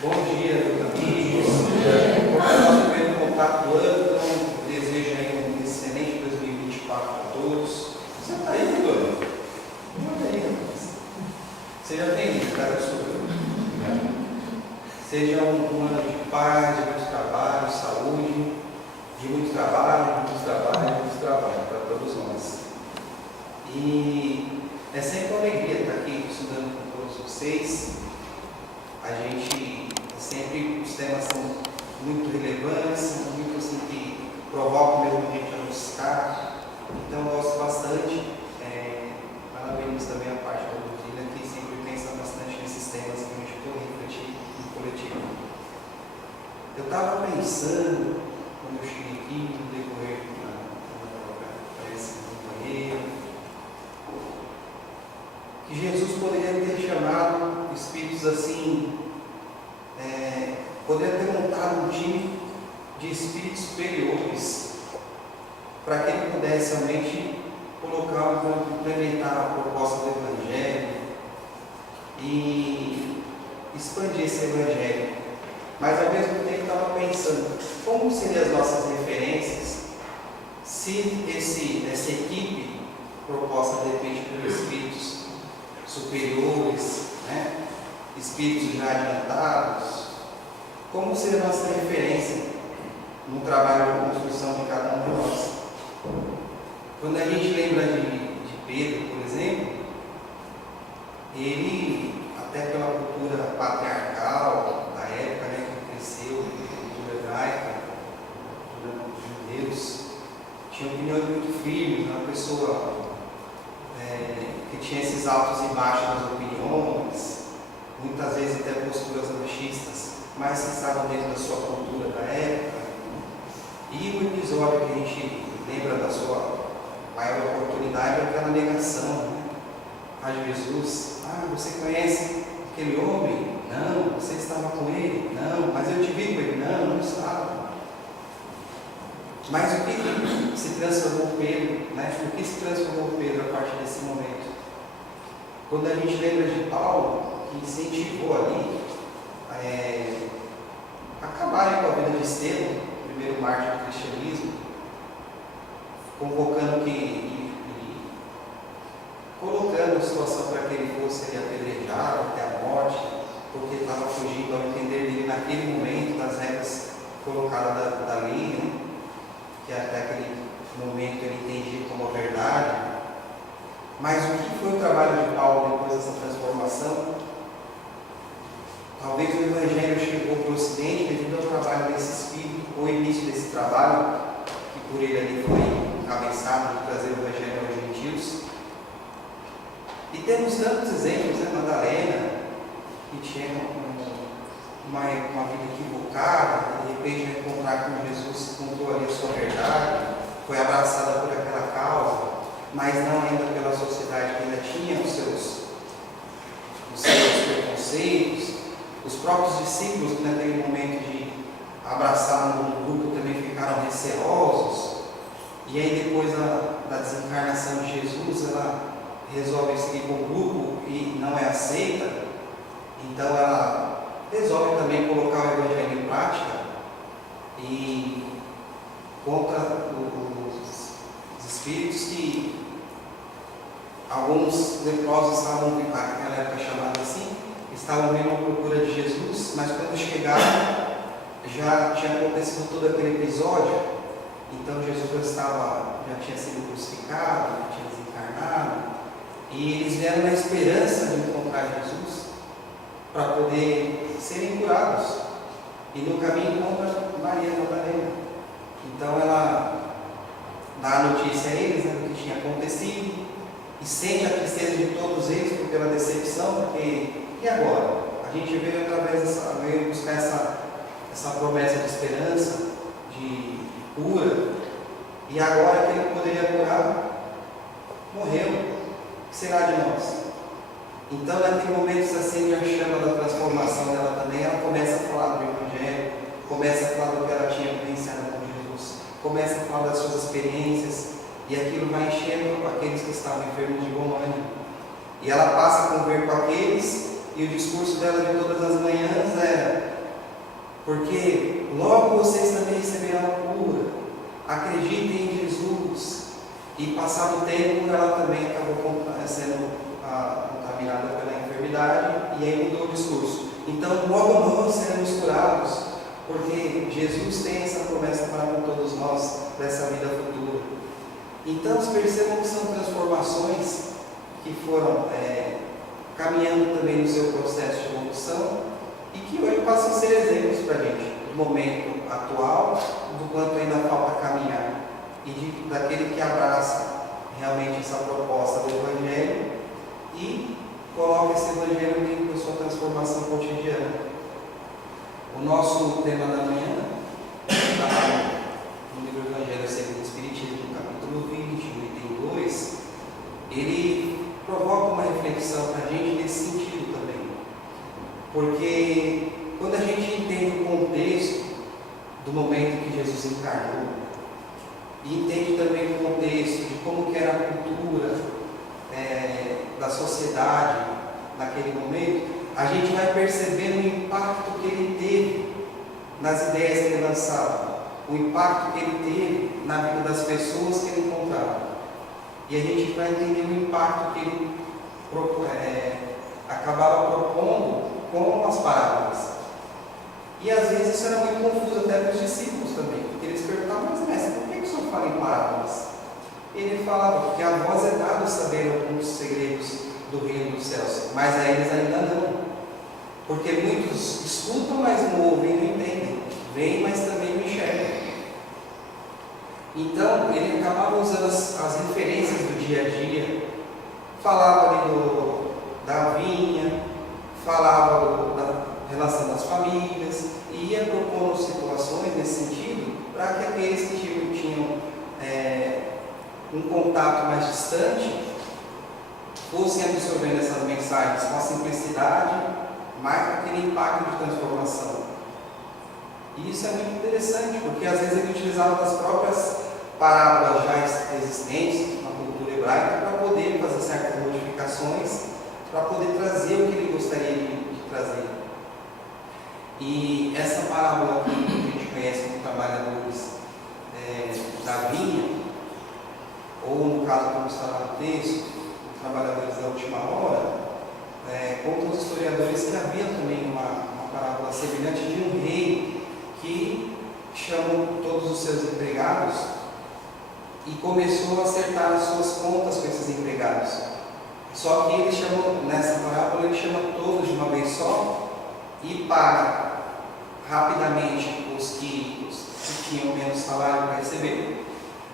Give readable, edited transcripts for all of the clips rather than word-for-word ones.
Bom dia, meus amigos. Nosso primeiro contato do ano, então desejo aí um excelente 2024 para todos. Você está aí, Vitor? Olha aí, rapaz. Seja bem-vindo, cara, eu sou eu. Seja um ano de paz, de muito trabalho, saúde, de muito trabalho, para todos nós. E é sempre uma alegria estar aqui estudando com todos vocês. A gente sempre, os temas são muito relevantes, são muito assim que provocam mesmo a gente a buscar. Então eu gosto bastante, parabéns também a parte da doutrina que sempre pensa bastante nesses temas que a gente pode refletir no coletivo. Eu estava pensando, quando eu cheguei aqui, no decorrer para esse companheiro, que Jesus poderia ter chamado espíritos assim, poderia ter montado um time de espíritos superiores para que ele pudesse realmente colocar, implementar a proposta do Evangelho e expandir esse Evangelho. Mas ao mesmo tempo estava pensando, como seriam as nossas referências se essa equipe proposta de repente por espíritos superiores, espíritos já adiantados, como seria a nossa referência no trabalho de construção de cada um de nós? Quando a gente lembra de Pedro, por exemplo, ele, até pela cultura patriarcal da época, que cresceu, cultura hebraica, cultura dos judeus, tinha opiniões muito firmes, uma pessoa que tinha esses altos e baixos nas opiniões, muitas vezes até posturas machistas, mas que estavam dentro da sua cultura da época. E o episódio que a gente lembra da sua maior oportunidade é aquela negação a Jesus. Você conhece aquele homem? Não. Você estava com ele? Não. Mas eu te vi com ele? Não, não estava. Mas o que se transformou Pedro? O que se transformou Pedro a partir desse momento? Quando a gente lembra de Paulo, que incentivou ali acabarem com a vida de Estevão, o primeiro mártir do cristianismo, convocando e colocando a situação para que ele fosse apedrejado até a morte, porque estava fugindo ao entender dele naquele momento das regras colocadas da lei, que até aquele momento ele entendia como a verdade. Mas o que foi o trabalho de Paulo depois dessa transformação? Talvez o Evangelho chegou para o Ocidente devido ao trabalho desse Espírito, ou o início desse trabalho, que por ele ali foi encabeçado de trazer o Evangelho aos gentios. E temos tantos exemplos, Madalena, que tinha uma vida equivocada, de repente vai encontrar com Jesus, encontrou ali a sua verdade, foi abraçada por aquela causa, mas não ainda pela sociedade que ainda tinha os seus preconceitos. Os próprios discípulos, que naquele momento de abraçar um grupo, também ficaram receosos. E aí, depois da desencarnação de Jesus, ela resolve seguir com o grupo e não é aceita. Então, ela resolve também colocar o Evangelho em prática e contra os espíritos que alguns leprosos estavam, naquela época chamada assim, estavam vendo a procura de Jesus, mas quando chegaram, já tinha acontecido todo aquele episódio. Então Jesus já tinha sido crucificado, já tinha desencarnado, e eles vieram na esperança de encontrar Jesus para poder serem curados. E no caminho encontra Maria Madalena. Então ela dá a notícia a eles do que tinha acontecido e sente a tristeza de todos eles pela decepção, porque e agora? A gente veio buscar essa promessa de esperança, de cura, e agora que ele poderia curar, morreu. O que será de nós? Então, naquele momento, se acende a chama da transformação dela também. Ela começa a falar do Evangelho, começa a falar do que ela tinha vivenciado com Jesus, começa a falar das suas experiências, e aquilo vai enchendo aqueles que estavam enfermos de bom ânimo. E ela passa a conviver com aqueles, e o discurso dela de todas as manhãs era: porque logo vocês também receberão a cura. Acreditem em Jesus. E passado o tempo, ela também acabou sendo contaminada pela enfermidade, e aí mudou o discurso. Então, logo nós seremos curados, porque Jesus tem essa promessa para com todos nós, dessa vida futura. Então, percebam que são transformações que foram caminhando também no seu processo de evolução, e que hoje passam a ser exemplos para a gente, do momento atual, do quanto ainda falta caminhar, e daquele que abraça realmente essa proposta do Evangelho e coloca esse Evangelho dentro da sua transformação cotidiana. O nosso tema da manhã está no livro do Evangelho segundo o Espiritismo, no capítulo 20, no item 2, ele provoca uma reflexão para a gente nesse sentido também. Porque quando a gente entende o contexto do momento que Jesus encarnou, e entende também o contexto de como que era a cultura da sociedade naquele momento, a gente vai percebendo o impacto que ele teve nas ideias que ele lançava, o impacto que ele teve na vida das pessoas que ele encontrava. E a gente vai entender o impacto que ele acabava propondo com as parábolas. E às vezes isso era muito confuso até para os discípulos também, porque eles perguntavam: mas mestre, por que o senhor fala em parábolas? Ele falava: porque a vós é dado saber alguns segredos do reino dos céus, mas a eles ainda não. Porque muitos escutam, mas não ouvem e não entendem, veem, mas também não enxergam. Então, ele acabava usando as referências do dia a dia, falava ali da vinha, falava da relação das famílias, e ia propondo situações nesse sentido, para que aqueles que tinham um contato mais distante fossem absorvendo essas mensagens com a simplicidade, mais com aquele impacto de transformação. E isso é muito interessante, porque às vezes ele utilizava das próprias parábolas já existentes na cultura hebraica para poder fazer certas modificações, para poder trazer o que ele gostaria de trazer. E essa parábola que a gente conhece como trabalhadores da vinha, ou no caso como está no texto, os trabalhadores da última hora, contam os historiadores que havia também uma parábola semelhante de um rei que chamou todos os seus empregados e começou a acertar as suas contas com esses empregados. Só que ele chamou, nessa parábola, ele chama todos de uma vez só e paga rapidamente os que tinham menos salário para receber,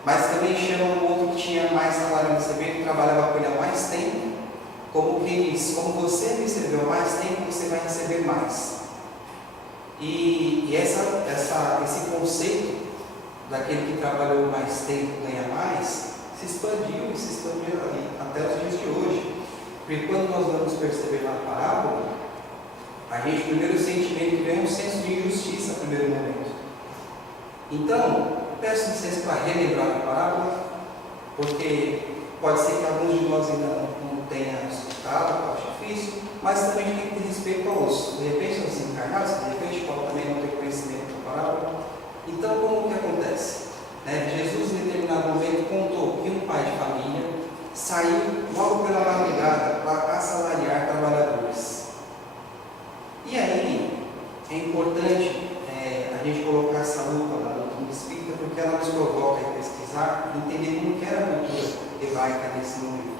mas também chama um outro que tinha mais salário para receber, que trabalhava com ele há mais tempo, como quem diz: como você recebeu mais tempo, você vai receber mais. E esse conceito daquele que trabalhou mais tempo ganha mais se expandiu ali até os dias de hoje. Porque quando nós vamos perceber na parábola, a gente primeiro sentimento que vem é um senso de injustiça no primeiro momento. Então, peço licença para relembrar a parábola, porque pode ser que alguns de nós ainda não tenham escutado, acho difícil, mas também tem que ter respeito aos, de repente, aos encarnados, de repente pode também não ter conhecimento da parábola. Então, como que acontece? Jesus, em determinado momento, contou que um pai de família saiu logo pela madrugada para assalariar trabalhadores. E aí, é importante a gente colocar essa lupa na doutrina espírita, porque ela nos provoca a pesquisar e entender como que era a cultura hebraica nesse momento.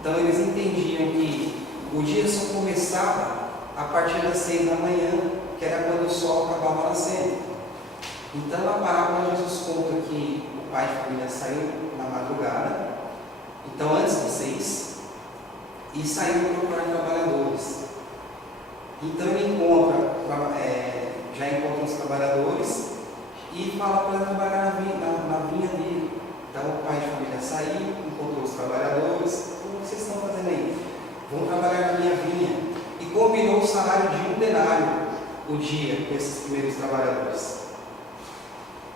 Então, eles entendiam que o dia só começava a partir das 6 da manhã, que era quando o sol acabava nascendo. Então, na parábola, Jesus conta que o pai de família saiu na madrugada, então antes das 6, e saiu para procurar trabalhadores. Então, ele já encontra os trabalhadores e fala para trabalhar na vinha dele. Então, o pai de família saiu, encontrou os trabalhadores: o que vocês estão fazendo aí? Vão trabalhar na minha vinha. E combinou o salário de 1 denário o dia com esses primeiros trabalhadores.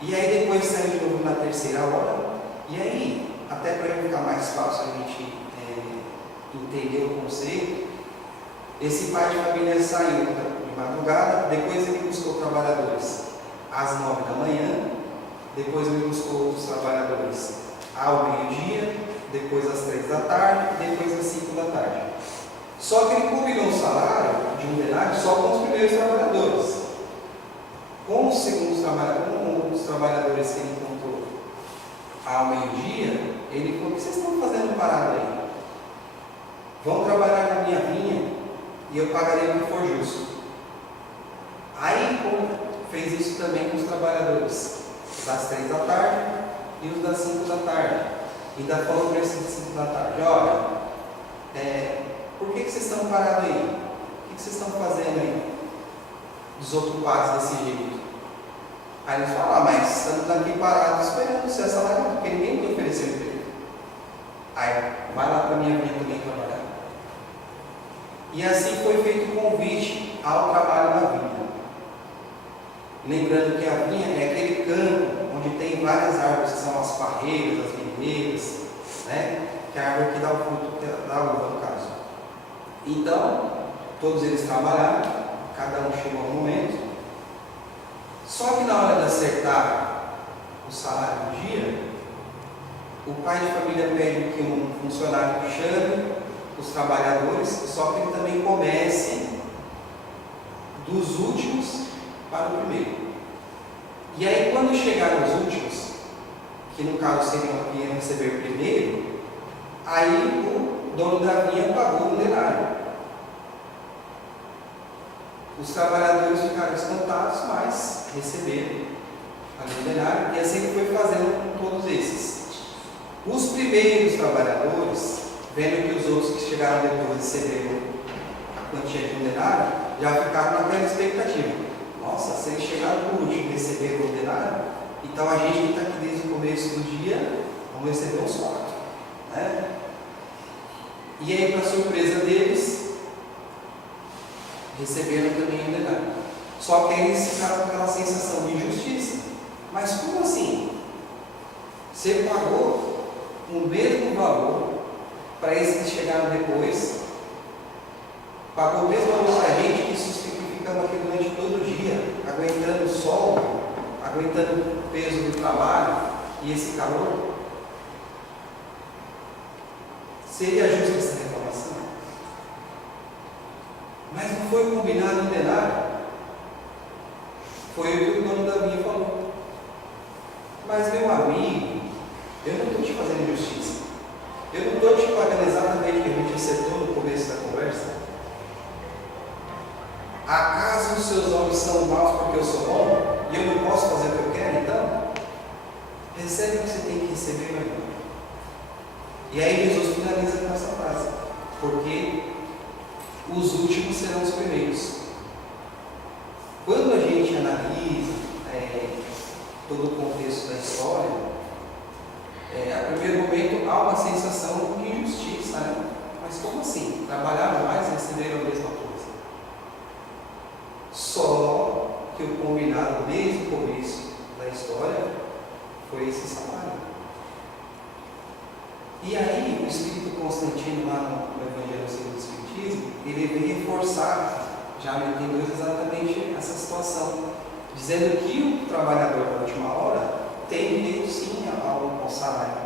E aí depois saiu de novo na terceira hora. E aí, até para ficar mais fácil a gente entender o conceito, esse pai de família saiu de madrugada, depois ele buscou trabalhadores. às 9 da manhã, depois me buscou outros trabalhadores ao meio-dia, depois às 3 da tarde, depois às 5 da tarde. Só que ele combinou o salário de um denário só com os primeiros trabalhadores. Com os segundos trabalhadores, com os trabalhadores que ele encontrou ao meio-dia, ele falou: o que vocês estão fazendo parado aí? Vão trabalhar na minha vinha e eu pagarei o que for justo. Aí fez isso também com os trabalhadores das 3 da tarde e os das 5 da tarde. E ainda falou para esses 5 da tarde: olha, por que vocês estão parados aí? O que vocês estão fazendo aí? Desocupados desse jeito. Aí eles falam: mas estamos aqui parados esperando ser assalariado, porque ninguém me ofereceu emprego. Aí, vai lá para a minha vinha também trabalhar. E assim foi feito o convite ao trabalho na vinha. Lembrando que a vinha é aquele campo onde tem várias árvores, que são as parreiras, as videiras, né? Que é a árvore que dá o fruto da uva, no caso. Então, todos eles trabalharam, cada um chegou ao momento. Só que na hora de acertar o salário do dia, o pai de família pede que um funcionário chame os trabalhadores, só que ele também comece dos últimos para o primeiro. E aí, quando chegaram os últimos, que no caso seriam que iam receber primeiro, aí o dono da vinha pagou um denário. Os trabalhadores ficaram espantados, mas receberam ali o denário, e assim ele foi fazendo com todos esses. Os primeiros trabalhadores, vendo que os outros que chegaram depois receberam a quantia de um denário, já ficaram naquela expectativa: nossa, se eles chegaram por último e receberam o denário, então a gente que está aqui desde o começo do dia, vamos receber uns 4, né? E aí, para surpresa deles, receberam também o denário. Só que eles ficaram com aquela sensação de injustiça. Mas como assim? Você pagou o mesmo valor para esses que chegaram depois, pagou o mesmo valor para a gente que ficamos aqui durante todo o dia, aguentando o sol, aguentando o peso do trabalho e esse calor? Seria justa essa reclamação? Mas não foi combinado um denário. Foi o que o dono da vinha falou: mas meu amigo, eu não estou te fazendo injustiça. Eu não estou te pagando exatamente o que a gente acertou no começo da conversa. Acaso os seus olhos são maus porque eu sou bom e eu não posso fazer o que eu quero? Então, recebe o que você tem que receber, meu irmão. E aí Jesus finaliza com essa frase: porque os últimos serão os primeiros. Quando a gente analisa todo o contexto da história, a primeiro momento há uma sensação de injustiça, né? Mas como assim? Trabalharam mais e receberam a mesma coisa? Só que o combinado desde o começo da história foi esse salário. E aí, o Espírito Constantino, lá no Evangelho segundo o Espiritismo, ele vem reforçar, já no item 2, exatamente essa situação, dizendo que o trabalhador da última hora tem direito sim ao salário.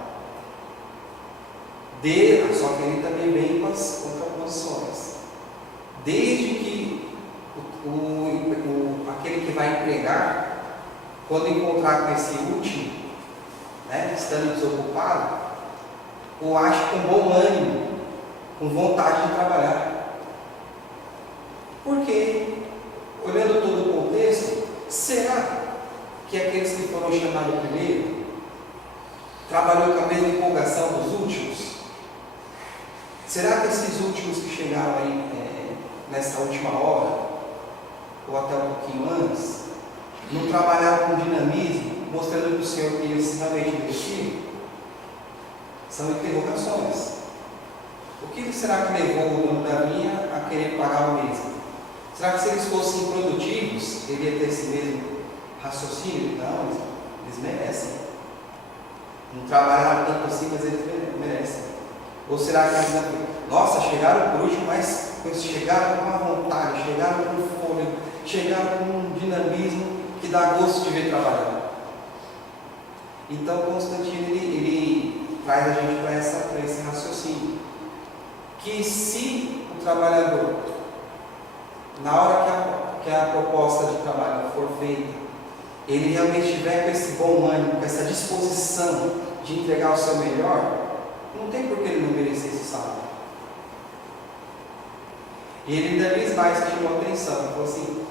Só que ele também vem com as contraposições. Desde que aquele que vai empregar, quando encontrar com esse último, né, estando desocupado, ou age com bom ânimo, com vontade de trabalhar. Porque, olhando todo o contexto, será que aqueles que foram chamados primeiro trabalhou com a mesma empolgação dos últimos? Será que esses últimos que chegaram aí nessa última hora, ou até um pouquinho antes, não trabalharam com dinamismo, mostrando para o Senhor que eles realmente investiram? São interrogações. O que será que levou o dono da vinha a querer pagar o mesmo? Será que se eles fossem produtivos, ele ia ter esse mesmo raciocínio? Não, eles merecem. Não trabalharam tanto assim, mas eles merecem. Ou será que eles, nossa, chegaram por último, mas chegaram com uma vontade, chegaram com fôlego, chegaram com um dinamismo que dá gosto de ver trabalhar. Então Constantino ele traz a gente para esse raciocínio. Que se o trabalhador, na hora que a proposta de trabalho for feita, ele realmente estiver com esse bom ânimo, com essa disposição de entregar o seu melhor, não tem por que ele não merecer esse salário. E ele ainda diz mais que chamou a atenção, ele falou assim: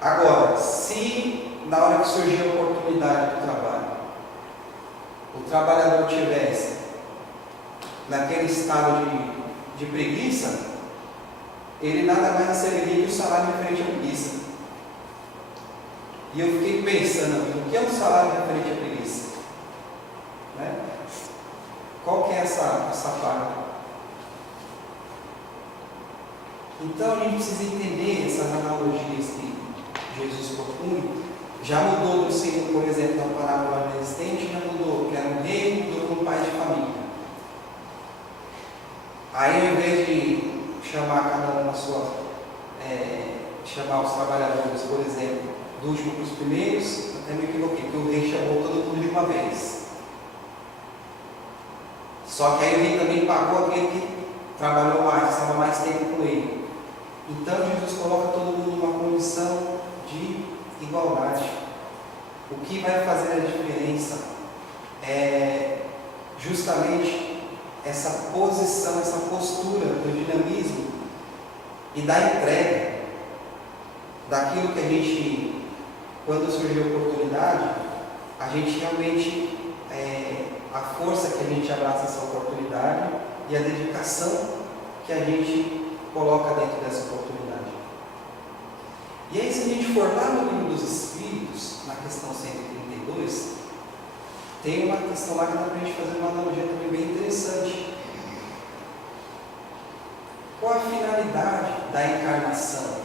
agora, se na hora que surgir a oportunidade do trabalho, o trabalhador tivesse naquele estado de preguiça, ele nada mais receberia que o salário referente à preguiça. E eu fiquei pensando, o que é um salário referente à preguiça? Né? Qual que é essa parte? Então a gente precisa entender essas analogias que Jesus propunha. Já mudou do ensino, por exemplo, da parábola resistente, já mudou, que era um rei, mudou para um pai de família. Aí, ao invés de chamar cada um na sua, chamar os trabalhadores, por exemplo, do último para os primeiros, até me equivoquei, porque o rei chamou todo mundo de uma vez. Só que aí o rei também pagou aquele que trabalhou mais, estava mais tempo com ele. Então Jesus coloca todo mundo numa condição de igualdade. O que vai fazer a diferença é justamente essa posição, essa postura do dinamismo e da entrega daquilo que a gente, quando surgiu a oportunidade, a gente realmente, a força que a gente abraça essa oportunidade e a dedicação que a gente coloca dentro dessa oportunidade. E aí, se a gente for lá no livro dos Espíritos, na questão 132, tem uma questão lá que dá para a gente fazer uma analogia também bem interessante. Qual a finalidade da encarnação?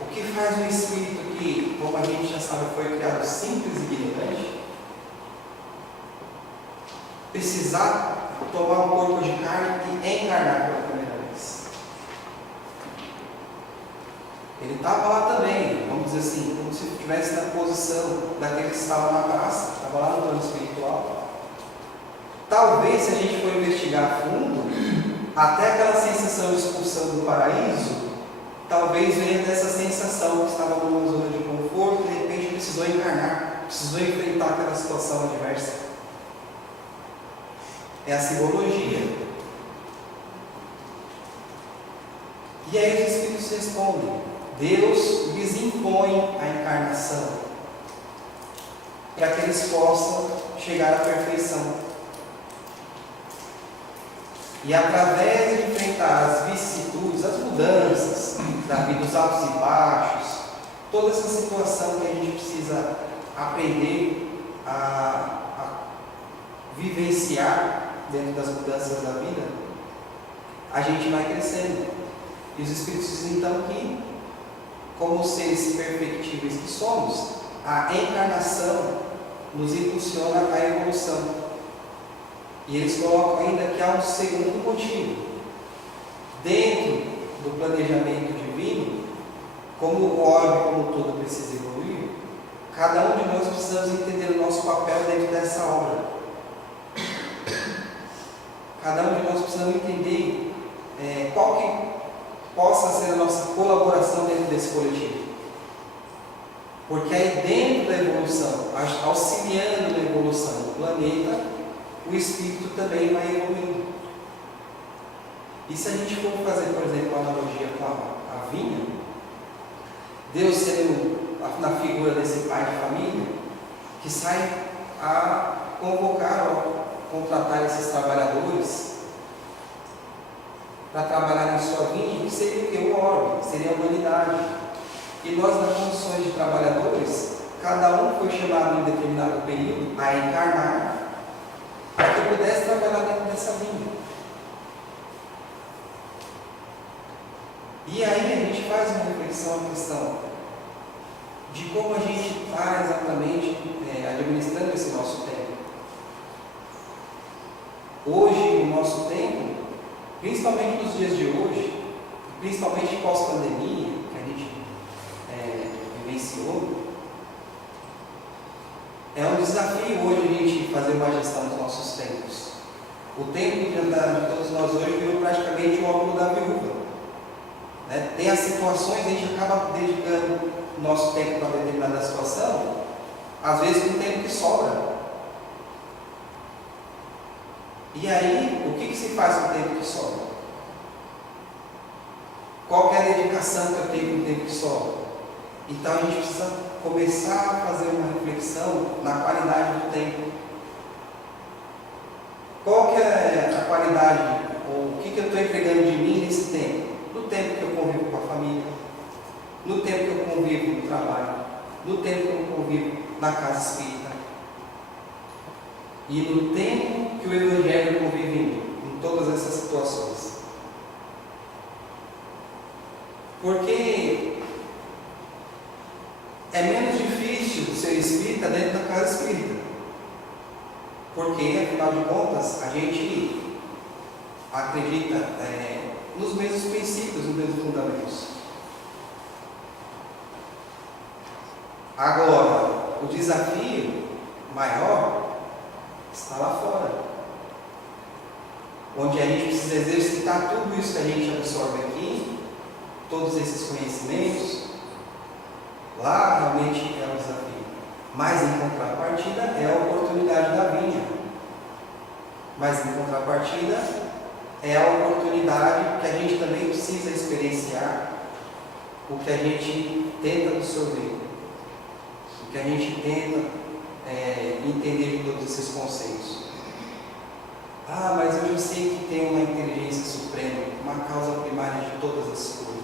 O que faz um espírito que, como a gente já sabe, foi criado simples e ignorante, precisar tomar um corpo de carne e encarnar pela primeira vez? Ele estava lá também, vamos dizer assim, como se estivesse na posição daquele que estava na praça, estava lá no plano espiritual. Talvez, se a gente for investigar a fundo, até aquela sensação de expulsão do paraíso, talvez venha dessa sensação que estava numa zona de conforto e de repente precisou encarnar, precisou enfrentar aquela situação adversa. É a simbologia. E aí os Espíritos respondem: Deus lhes impõe a encarnação para que eles possam chegar à perfeição. E através de enfrentar as vicissitudes, as mudanças da vida, os altos e baixos, toda essa situação que a gente precisa aprender a vivenciar dentro das mudanças da vida, a gente vai crescendo. E os Espíritos dizem então que, como seres perfectíveis que somos, a encarnação nos impulsiona à evolução. E eles colocam ainda que há um segundo motivo. Dentro do planejamento divino, como o orbe como todo precisa evoluir, cada um de nós precisamos entender o nosso papel dentro dessa obra. Cada um de nós precisamos entender qual que possa ser a nossa colaboração dentro desse coletivo. Porque aí dentro da evolução, auxiliando na evolução do planeta, o espírito também vai evoluindo. E se a gente for fazer, por exemplo, a analogia com a vinha, Deus sendo na figura desse pai de família, que sai a convocar, contratar esses trabalhadores para trabalhar em sua vinha, que seria o que? O orbe, seria a humanidade. E nós, nas condições de trabalhadores, cada um foi chamado em determinado período a encarnar para que pudesse trabalhar dentro dessa vinha. E aí a gente faz uma reflexão, a questão de como a gente está exatamente administrando esse nosso tempo. Hoje, no nosso tempo, principalmente nos dias de hoje, principalmente pós-pandemia, que a gente vivenciou, é um desafio hoje a gente fazer uma gestão dos nossos tempos. O tempo de andar de todos nós hoje virou praticamente o óculos da viúva. Né? Tem as situações, a gente acaba dedicando o nosso tempo para determinada situação, às vezes com o tempo que sobra. E aí, o que se faz com o tempo que sobra? Qual que é a dedicação que eu tenho com o tempo que sobra? Então a gente precisa começar a fazer uma reflexão na qualidade do tempo. Qual que é a qualidade, ou o que eu estou entregando de mim nesse tempo? No tempo que eu convivo com a família, no tempo que eu convivo no trabalho, no tempo que eu convivo na casa espírita, e no tempo que o Evangelho convive em todas essas situações. Porque é menos difícil ser espírita dentro da casa espírita. Porque, afinal de contas, a gente acredita nos mesmos princípios, nos mesmos fundamentos. Agora, o desafio maior está lá fora, onde a gente precisa exercitar tudo isso que a gente absorve aqui, todos esses conhecimentos. Lá realmente é um desafio, mas em contrapartida é a oportunidade da vinha. Mas em contrapartida é a oportunidade que a gente também precisa experienciar o que a gente tenta absorver, o que a gente tenta entender de todos esses conceitos. Ah, mas eu já sei que tem uma inteligência suprema, uma causa primária de todas as coisas.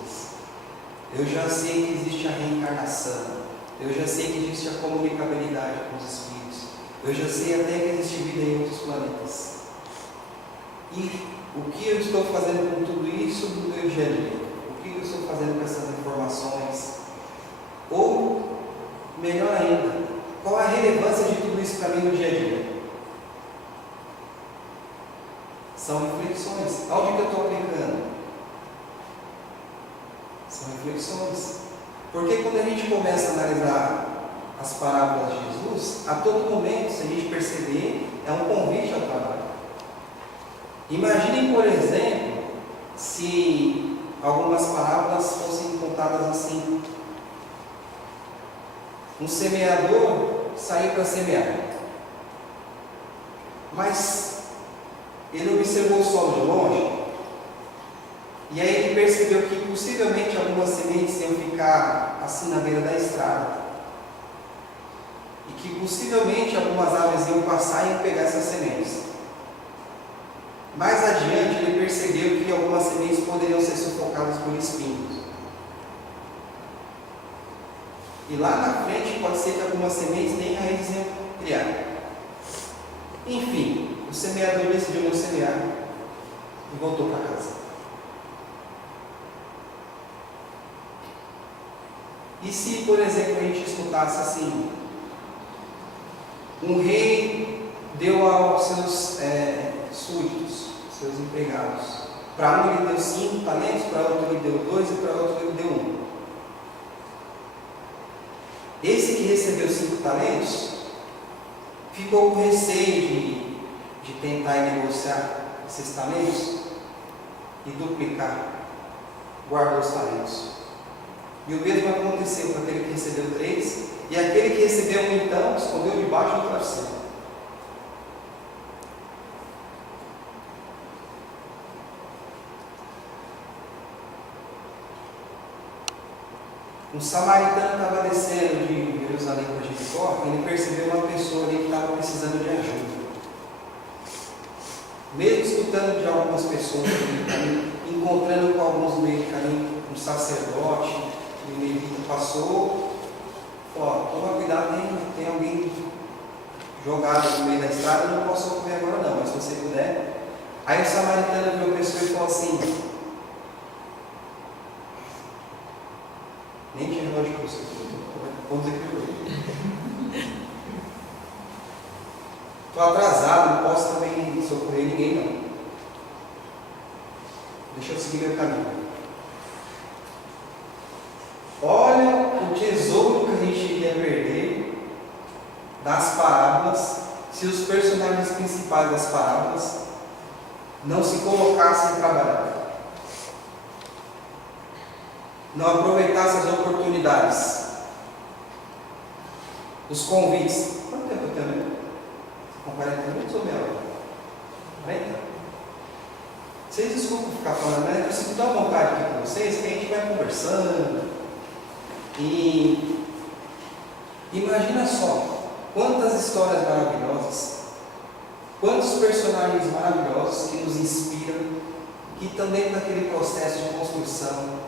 Eu já sei que existe a reencarnação. Eu já sei que existe a comunicabilidade com os espíritos. Eu já sei até que existe vida em outros planetas. E o que eu estou fazendo com tudo isso no meu dia a dia? O que eu estou fazendo com essas informações? Ou, melhor ainda, qual a relevância de tudo isso para mim no dia a dia? São reflexões. Onde que eu estou aplicando? São reflexões. Porque quando a gente começa a analisar as parábolas de Jesus, a todo momento, se a gente perceber, é um convite ao trabalho. Imaginem, por exemplo, se algumas parábolas fossem contadas assim. Um semeador saiu para semear, mas ele observou o solo de longe, e aí ele percebeu que possivelmente algumas sementes iam ficar assim na beira da estrada, e que possivelmente algumas aves iam passar e iam pegar essas sementes. Mais adiante ele percebeu que algumas sementes poderiam ser sufocadas por espinhos. E lá na frente pode ser que algumas sementes nem raízes iam criar. Enfim, o semeador decidiu não semear e voltou para casa. E se, por exemplo, a gente escutasse assim: um rei deu aos seus súditos, seus empregados, para um ele deu 5 talentos, para outro ele deu 2 e para outro ele deu 1. Esse que recebeu 5 talentos ficou com receio de tentar negociar esses talentos e duplicar, guardou os talentos. E o mesmo aconteceu com aquele que recebeu 3, e aquele que recebeu 1 então escondeu debaixo do travesseiro. Um samaritano estava descendo de Jerusalém para Jericó, e ele percebeu uma pessoa ali que estava precisando de ajuda. Mesmo escutando de algumas pessoas no meio do caminho, encontrando com alguns no meio do caminho, um sacerdote, e o levita passou, toma cuidado, tem alguém jogado no meio da estrada, eu não posso socorrer agora não, mas se você puder. Aí o samaritano viu a pessoa e falou assim: nem tinha relógio para você, vamos dizer que eu estou atrasado, não posso também socorrer ninguém não. Deixa eu seguir meu caminho. Olha o tesouro das parábolas, se os personagens principais das parábolas não se colocassem a trabalhar, não aproveitassem as oportunidades, os convites? Quanto tempo eu tenho mesmo? Com 40 minutos ou meia hora? 40? Vocês desculpem ficar falando, mas eu preciso dar vontade aqui com vocês, que a gente vai conversando. E imagina só, quantas histórias maravilhosas, quantos personagens maravilhosos que nos inspiram, que estão dentro daquele processo de construção.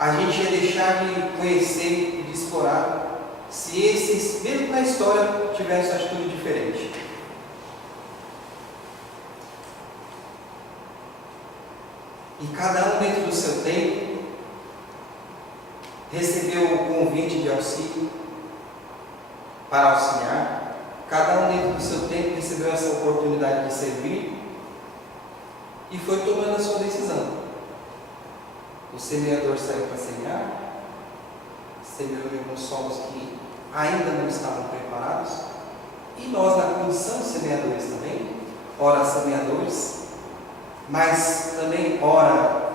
A gente ia deixar de conhecer e de explorar se esses, mesmo na história, tivessem uma atitude diferente. E cada um dentro do seu tempo recebeu o convite de auxílio para auxiliar. Cada um dentro do seu tempo recebeu essa oportunidade de servir e foi tomando a sua decisão. O semeador saiu para semear, semeou em alguns solos que ainda não estavam preparados, e nós, na condição de semeadores também, ora semeadores, mas também ora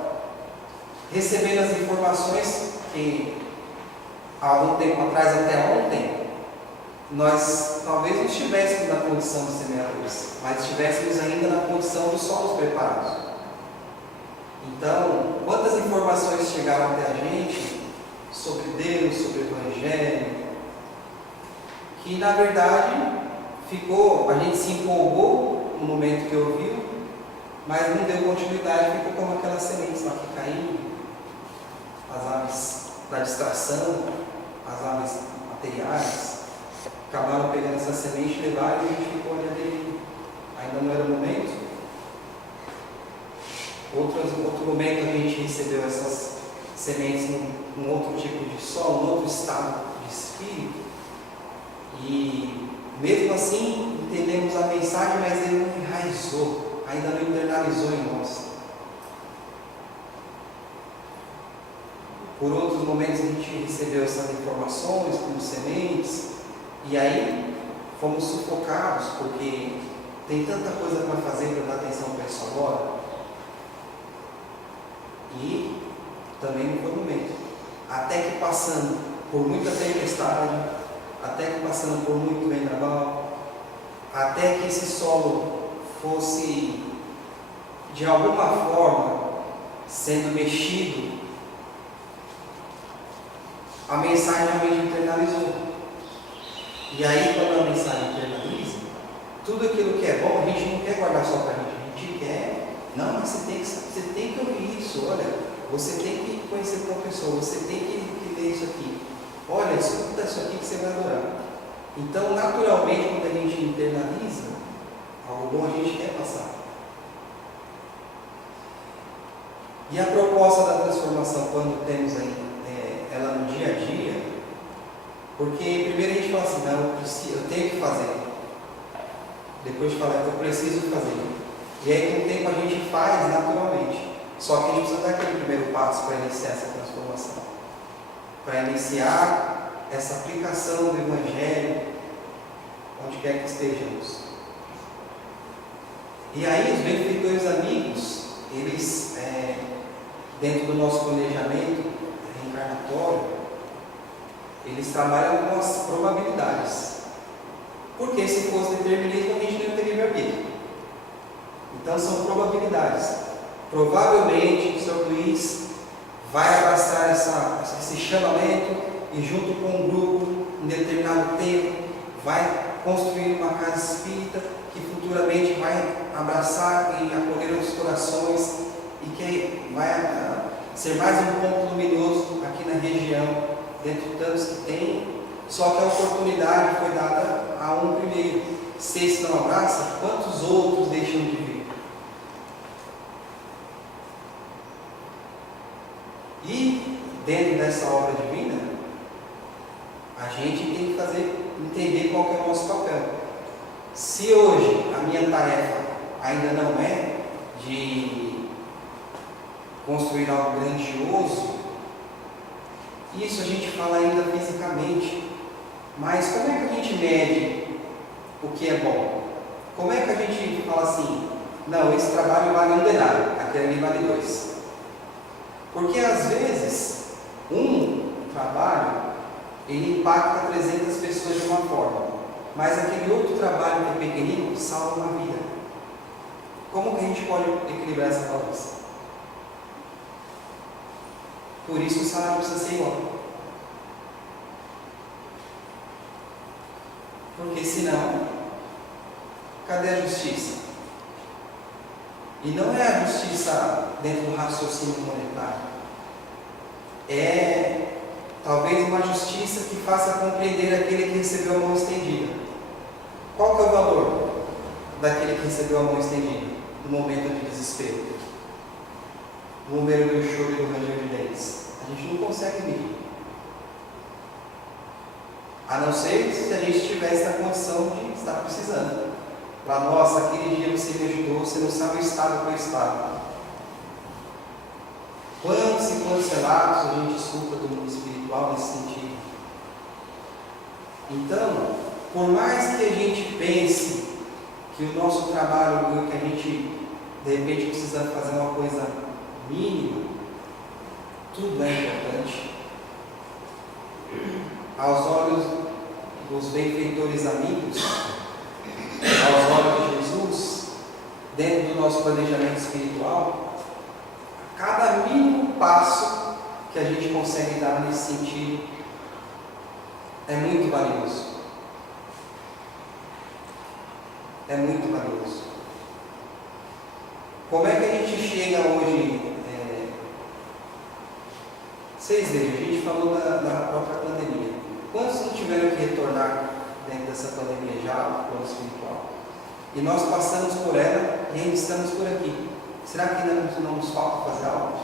recebendo as informações que há algum tempo atrás, até ontem, nós talvez não estivéssemos na condição de semeadores, mas estivéssemos ainda na condição dos solos preparados. Então, quantas informações chegaram até a gente sobre Deus, sobre o Evangelho, que na verdade a gente se empolgou no momento que ouviu, mas não deu continuidade, ficou como aquelas sementes lá que caíram, as aves da distração, as aves materiais, acabaram pegando essa semente, levaram e a gente ficou ali dele. Ainda não era o momento. Outro momento a gente recebeu essas sementes num outro tipo de solo, num outro estado de espírito, e mesmo assim entendemos a mensagem, mas ele não enraizou, ainda não internalizou em nós. Por outros momentos a gente recebeu essas informações como sementes, e aí fomos sufocados, porque tem tanta coisa para fazer para dar atenção para isso agora. E também não foi o momento. Até que passando por muita tempestade, até que passando por muito vendaval, até que esse solo fosse de alguma forma sendo mexido, a mensagem realmente internalizou. E aí, quando a mensagem internaliza, tudo aquilo que é bom, a gente não quer guardar só para a gente quer. Não, mas você tem que ouvir isso. Olha, você tem que conhecer tal pessoa, você tem que ler isso aqui. Olha, escuta isso aqui que você vai adorar. Então, naturalmente, quando a gente internaliza algo bom, a gente quer passar. E a proposta da transformação, quando temos aí, ela no dia a dia, porque primeiro a gente fala assim, não, eu tenho que fazer. Depois de falar que eu preciso fazer. E aí, com o tempo, a gente faz naturalmente. Só que a gente precisa dar aquele primeiro passo para iniciar essa transformação. Para iniciar essa aplicação do Evangelho, onde quer que estejamos. E aí, os benfeitores amigos, eles, dentro do nosso planejamento reencarnatório, eles trabalham com as probabilidades. Porque se fosse determinismo, a gente não teria livre-arbítrio. Então são probabilidades. Provavelmente o Sr. Luiz vai abraçar esse chamamento e junto com um grupo, em determinado tempo, vai construir uma casa espírita que futuramente vai abraçar e acolher os corações e que vai ser mais um ponto luminoso aqui na região, dentro de tantos que tem. Só que a oportunidade foi dada a um primeiro. Se esse não abraça, quantos outros deixam de vir? E dentro dessa obra divina, a gente tem que entender qual que é o nosso papel. Se hoje a minha tarefa ainda não é de construir algo grandioso, isso a gente fala ainda fisicamente. Mas como é que a gente mede o que é bom? Como é que a gente fala assim, não, esse trabalho vale um denário, aquele ali vale 2? Porque às vezes, um trabalho, ele impacta 300 pessoas de uma forma, mas aquele outro trabalho que é pequenino salva uma vida. Como que a gente pode equilibrar essa balança? Por isso o salário precisa ser igual. Porque senão, cadê a justiça? E não é a justiça dentro do raciocínio monetário. É talvez uma justiça que faça compreender aquele que recebeu a mão estendida. Qual que é o valor daquele que recebeu a mão estendida no momento de desespero? No momento do choro e do ranger de dentes? A gente não consegue medir. A não ser se a gente estivesse na condição de estar precisando. Lá, nossa, aquele dia você me ajudou, você não sabe o estado que eu estava. Quantos e quantos relatos a gente escuta do mundo espiritual nesse sentido? Então, por mais que a gente pense que o nosso trabalho, que a gente de repente precisa fazer uma coisa mínima, tudo é importante. Aos olhos dos benfeitores amigos, aos olhos de Jesus, dentro do nosso planejamento espiritual, cada mínimo passo que a gente consegue dar nesse sentido é muito valioso. É muito valioso. Como é que a gente chega hoje? Vocês vejam, a gente falou da própria pandemia. Quantos não tiveram que retornar dentro dessa pandemia já ao plano espiritual? E nós passamos por ela e ainda estamos por aqui. Será que ainda não nos falta fazer algo?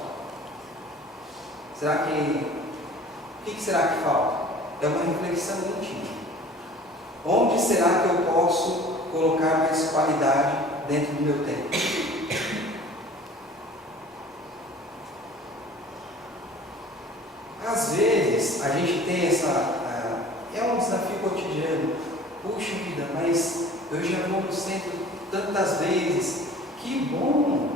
Será que... O que será que falta? É uma reflexão íntima. Onde será que eu posso colocar mais qualidade dentro do meu tempo? Às vezes, a gente tem é um desafio cotidiano. Puxa vida, mas eu já vou no centro tantas vezes. Que bom!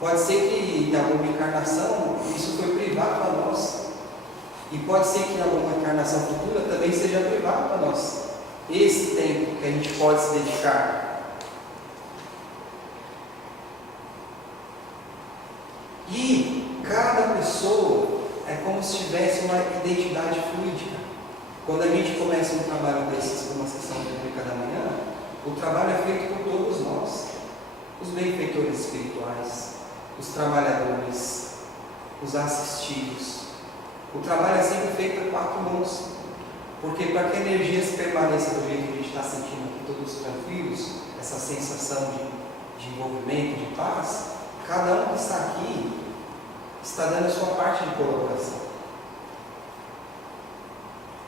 Pode ser que em alguma encarnação isso foi privado a nós. E pode ser que em alguma encarnação futura também seja privado a nós. Esse tempo que a gente pode se dedicar. E cada pessoa é como se tivesse uma identidade fluídica. Quando a gente começa um trabalho desses, como uma sessão pública da manhã, o trabalho é feito por todos nós. Os benfeitores espirituais, os trabalhadores, os assistidos. O trabalho é sempre feito a 4 mãos. Porque para que a energia se permaneça do jeito que a gente está sentindo aqui, todos tranquilos, essa sensação de envolvimento, de paz, cada um que está aqui está dando a sua parte de colaboração.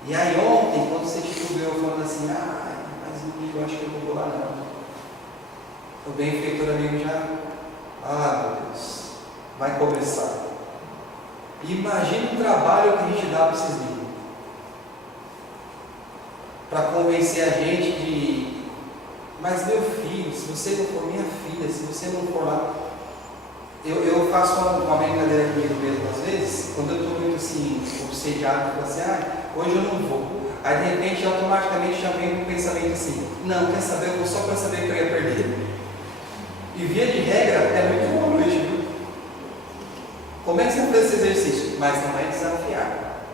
E aí ontem, quando você viu falando assim, mas eu acho que eu não vou lá não. O benfeitor amigo já, meu Deus, vai começar. Imagina o trabalho que a gente dá para esses livros. Para convencer a gente de, mas meu filho, se você não for minha filha, se você não for lá, eu faço uma brincadeira comigo mesmo às vezes, quando eu estou muito assim, obsediado, eu falo assim, hoje eu não vou. Aí de repente, automaticamente já vem um pensamento assim, não, quer saber, eu vou só para saber que eu ia perder. E via de regra, é muito boa noite, viu? Como é que você faz esse exercício? Mas não é desafiar.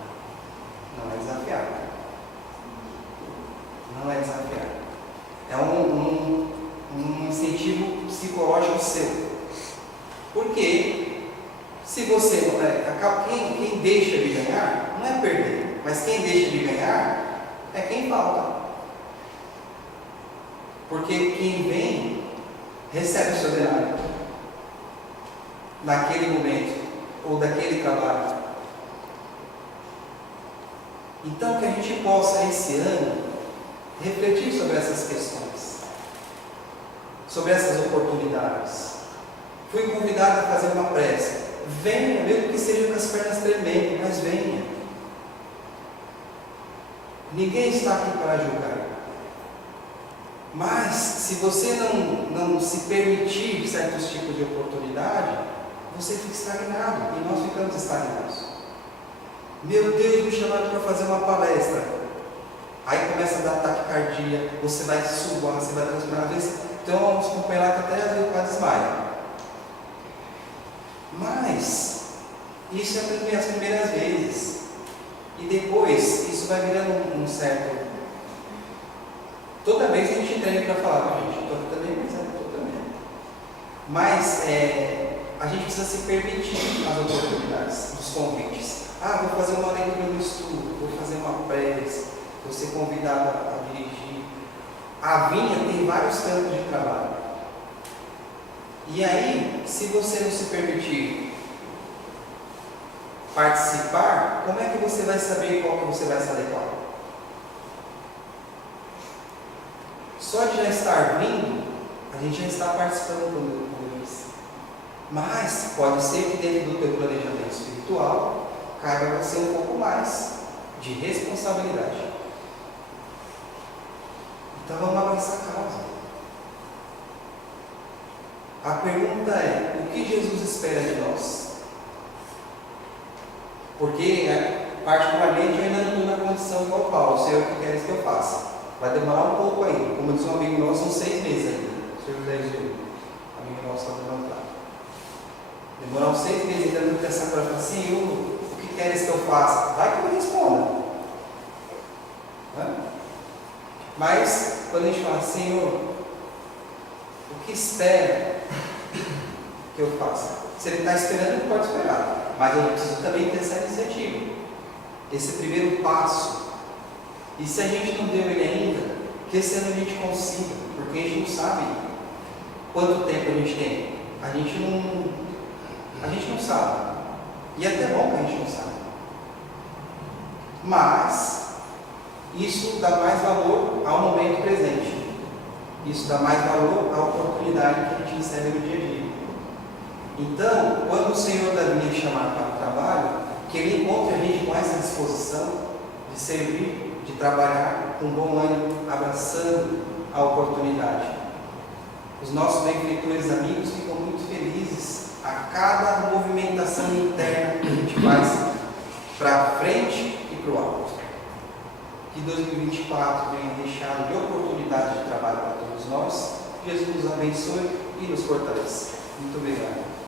Não é desafiar. Não é desafiar. É um incentivo psicológico seu. Porque se você quem deixa de ganhar não é perder, mas quem deixa de ganhar é quem falta. Porque quem vem recebe o seu denário naquele momento ou daquele trabalho. Então que a gente possa esse ano refletir sobre essas questões, sobre essas oportunidades. Fui convidado a fazer uma prece. Venha, mesmo que seja com as pernas tremendo, mas venha. Ninguém está aqui para julgar. Mas, se você não se permitir certos tipos de oportunidade, você fica estagnado, e nós ficamos estagnados. Meu Deus, me chamaram para fazer uma palestra. Aí começa a dar taquicardia, você vai suar, você vai transpirar. Às vezes, então, vamos acompanhar que até às vezes quase desmaia. Mas, isso é as primeiras vezes. E depois, isso vai virando um certo... Toda vez a gente treina para falar, gente, estou também, mas estou também. Mas a gente precisa se permitir as oportunidades, os convites. Vou fazer uma leitura no estudo, vou fazer uma prece, vou ser convidado a dirigir. A vinha tem vários campos de trabalho. E aí, se você não se permitir participar, como é que você vai saber qual que você vai se adequar? Só de já estar vindo, a gente já está participando, como eu disse. Mas pode ser que dentro do teu planejamento espiritual caiba você um pouco mais de responsabilidade. Então vamos abraçar a causa. A pergunta é, o que Jesus espera de nós? Porque, particularmente, eu ainda não estou na condição igual Paulo, Senhor, o que queres que eu faça? Vai demorar um pouco ainda. Como diz um amigo nosso, são 6 meses ainda. O Senhor José Gil, amigo nosso está levantado. Demorar uns 6 meses ainda não pensar para falar, Senhor, o que queres que eu faça? Vai que eu responda. Mas, quando a gente fala, Senhor, o que espera que eu faça? Se Ele está esperando, Ele pode esperar. Mas eu preciso também ter essa iniciativa. Esse primeiro passo. E se a gente não deu ele ainda, que esse ano a gente consiga, porque a gente não sabe quanto tempo a gente tem. A gente não sabe. E é até bom que a gente não sabe. Mas isso dá mais valor ao momento presente. Isso dá mais valor à oportunidade que a gente recebe no dia a dia. Então, quando o Senhor da vinha chamar para o trabalho, que Ele encontre a gente com essa disposição de servir, de trabalhar com bom ânimo, abraçando a oportunidade. Os nossos benfeitores amigos ficam muito felizes a cada movimentação interna que a gente faz para frente e para o alto. Que 2024 venha recheado de oportunidade de trabalho para todos nós. Jesus nos abençoe e nos fortaleça. Muito obrigado.